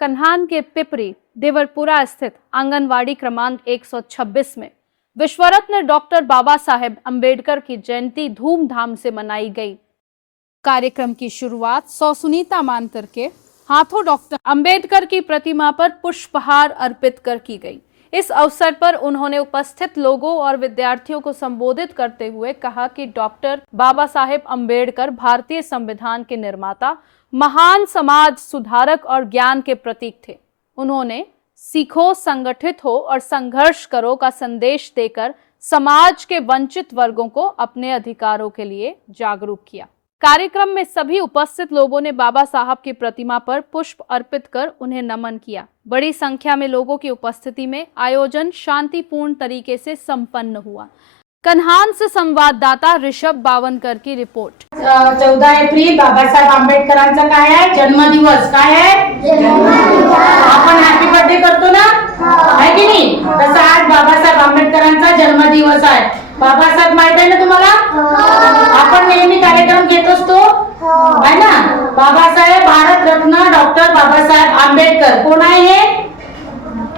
कन्हान के पिपरी देवरपुरा स्थित आंगनवाड़ी क्रमांक 126 में विश्वरत्न डॉक्टर बाबा साहेब अम्बेडकर की जयंती धूमधाम से मनाई गई। कार्यक्रम की शुरुआत सुनीता मानकर के हाथों डॉक्टर अम्बेडकर की प्रतिमा पर पुष्पहार अर्पित कर की गई। इस अवसर पर उन्होंने उपस्थित लोगों और विद्यार्थियों को संबोधित करते हुए कहा कि डॉक्टर बाबा साहेब अम्बेडकर भारतीय संविधान के निर्माता, महान समाज सुधारक और ज्ञान के प्रतीक थे। उन्होंने सीखो, संगठित हो और संघर्ष करो का संदेश देकर समाज के वंचित वर्गों को अपने अधिकारों के लिए जागरूक किया। कार्यक्रम में सभी उपस्थित लोगों ने बाबा साहब की प्रतिमा पर पुष्प अर्पित कर उन्हें नमन किया। बड़ी संख्या में लोगों की उपस्थिति में आयोजन शांतिपूर्ण तरीके से संपन्न हुआ। कन्हान से संवाददाता ऋषभ बावनकर की रिपोर्ट। 14 एप्रिल बाबासाहेब आंबेडकरांचा काय आहे? जन्मदिवस। काय आहे? आपण हॅपी बर्थडे करतो ना, आहे की नाही? तसं आज बाबासाहेब आंबेडकरांचा जन्मदिवस आहे। बाबासाहेब माहित आहे ना तुम्हाला? आपण नेहमी कार्यक्रम घेत असतो, आहे ना? बाबासाहेब भारतरत्न डॉक्टर बाबासाहेब आंबेडकर कोण आहे? हे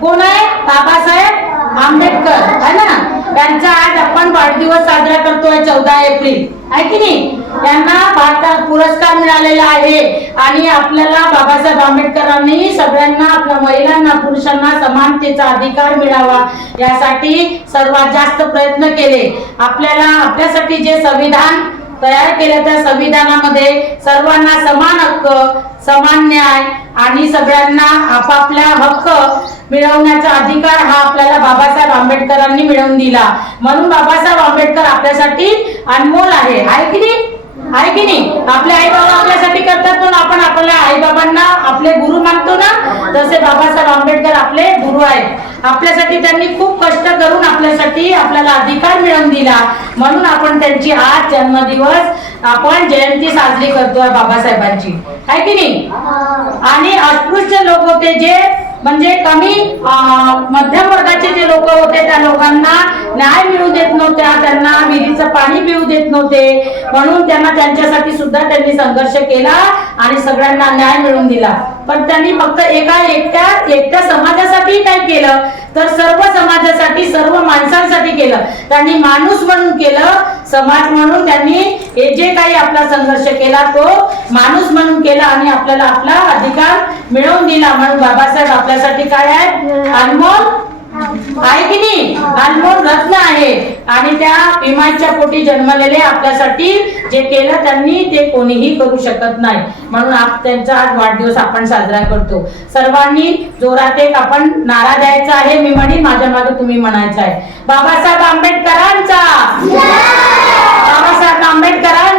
कोण आहे? बाबासाहेब आंबेडकर, आहे ना? त्यांचा आज आपण वाढदिवस साजरा करतोय 14 एप्रिल, आहे की नाही? यांना भारतात पुरस्कार मिळालेला आहे आणि आपल्याला बाबासाहेब आंबेडकरांनी सगळ्यांना, आपल्या महिलांना, पुरुषांना समानतेचा अधिकार मिळावा यासाठी सर्वात जास्त प्रयत्न केले। आपल्याला आपल्यासाठी जे संविधान तयार केले त्या संविधानामध्ये सर्वांना समान हक्क, समान न्याय आणि सगळ्यांना आपापल्या हक्क मिळवण्याचा अधिकार हा आपल्याला बाबासाहेब आंबेडकरांनी मिळवून दिला। म्हणून बाबासाहेब आंबेडकर आपल्यासाठी अनमोल आहे, आहे की नाही? आहे की नाही? आपले आई बाबा आपल्यासाठी करतात, पण आपण आपल्या आई बाबांना आपले गुरु मानतो ना, तसे बाबासाहेब आंबेडकर आपले गुरु आहेत। आपल्यासाठी त्यांनी खूप कष्ट करून आपल्यासाठी आपल्याला अधिकार मिळवून दिला, म्हणून आपण त्यांची आज जन्मदिवस आपण जयंती साजरी करतोय बाबासाहेबांची, आहे की नाही? आणि अस्पृश्य लोक होते जे म्हणजे कमी मध्यम वर्गाचे जे लोक होते त्या लोकांना न्याय मिळू देत नव्हत्या, त्यांना विहिरीचं पाणी पिऊ देत नव्हते, म्हणून त्यांना त्यांच्यासाठी सुद्धा त्यांनी संघर्ष केला आणि सगळ्यांना न्याय मिळवून दिला। पण त्यांनी फक्त एकट्या समाजासाठी काय केलं तर सर्व समाजासाठी, सर्व माणसांसाठी केलं। त्यांनी माणूस म्हणून केलं, समाज म्हणून त्यांनी हे जे काही आपला संघर्ष केला तो माणूस म्हणून केला आणि आपल्याला आपला अधिकार मिळवून दिला। म्हणून बाबासाहेब आपल्यासाठी काय आहे? अनमोल आहे की नाही? अनमोल रत्न आहे आणि त्या भीमाच्या पोटी जन्मलेले आपल्यासाठी जे केलं त्यांनी ते कोणीही करू शकत नाही। म्हणून त्यांचा आज वाढदिवस आपण साजरा करतो। सर्वांनी जोरात एक आपण नारा द्यायचा आहे, मी म्हणेन, माझ्या मागे तुम्ही म्हणायचं आहे, बाबासाहेब आंबेडकरांचा, बाबासाहेब आंबेडकरांचा।